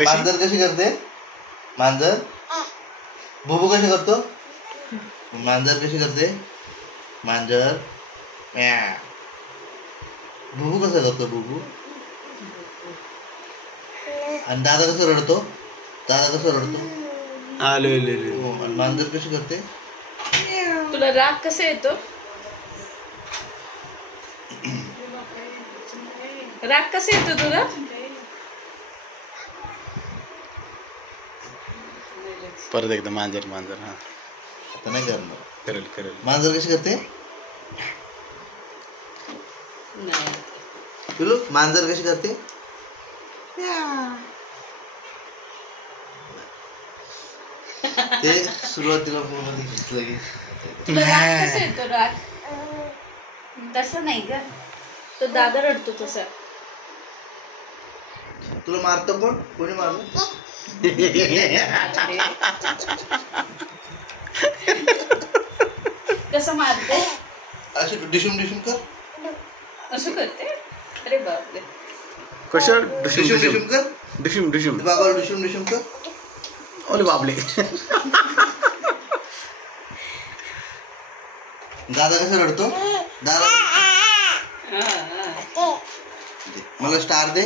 मांजर कशी करते? मांजर बुबू कशी करतो? मांजर कशी करते? मांजर म्या. बुबू कसा करतो? बुबू. आणि दादा कसं रडतो? दादा कसं रडतो? आले आणि मांजर कशी करते? तुला राग कसा येतो? राग कसा येतो तुला? परत एकदा मांजर मांजर. हा आता नाही करणार. करेल करेल. मांजर कशी करते? पिलू मांजर कशी करते? ते सुरुवातीला पूर्ण दिसलं की तुला राग कसा येतो? राग तसं नाही ग, तो दादा रडतो तसा. तुला मारतो कोण? कोणी मारलं? कसं मारते? असं डिशुम डिशुम कर. असं करते? अरे बापरे. कशा डिशुम डिशुम कर. डिशुम डिशुम. बाबा डिशुम डिशुम कर. ओले बाबले. दादा कसं रडतो? दादा मला स्टार दे.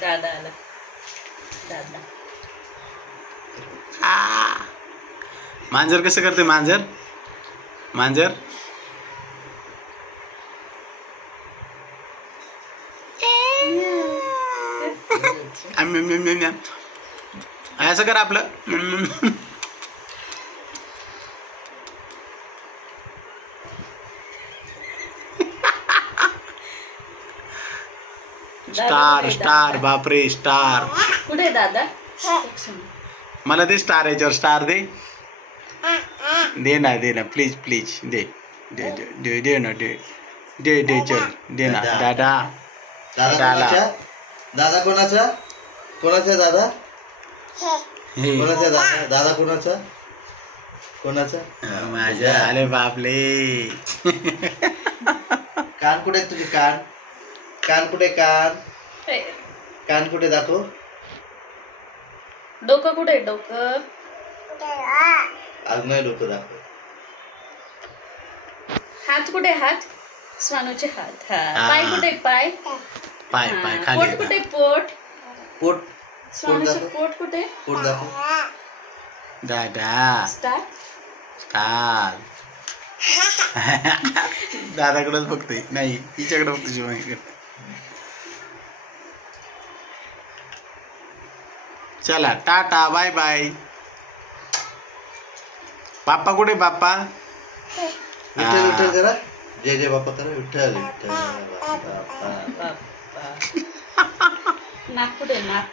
दादा आला. दादा. मांजर कसं करते? मांजर मांजर असं कर आपलं. Star star. बापरे स्टार. कुठे दादा? मला दे स्टार. याच्यावर स्टार दे. दे ना प्लीज प्लीज. दे दे दे दे ना. दे दे दे चल दे ना. दादा दादा दादा कोणाचा? कोणाचा दादा? कोणाचा दादा? दादा कोणाचा? कोणाचा? माझ्या. आले बापले. कान कुठे तुझे? कान कान कुठे? कान कान कुठे? दाखव. डोकं कुठे? डोकं आज नाही डोकं दाखव. हात कुठे? हात स्वानूचे हात. पाय कुठे? पाय पाय पाय पोट खाली. कुठे? पोट पोट स्वानूचं पोट कुठे? पोट दाखव. दादा स्टार. स्टार. दादाकडेच बघते. नाही तिच्याकडे बघते. शिवानीकडे. चला टाटा बाय बाय. बाप्पा कुठे? बाप्पा विठ्ठल विठ्ठल करा. जय जय बाप्पा करा. विठ्ठल विठ्ठल बाप्पा. नाक कुठे? नाक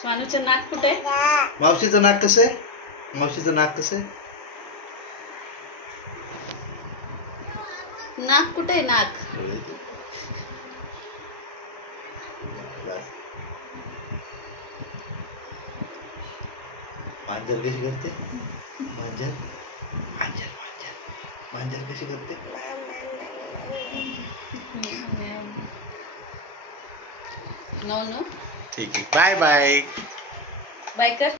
स्वानूचं नाक कुठे? मावशीचं नाक कसं आहे? मावशीचं नाक कसं आहे? नाक कुठे? नाक मांजर कशी करते? मांजर मांजर मांजर मांजर कशी करते? No no. ठीक आहे. Bye bye. बाय कर.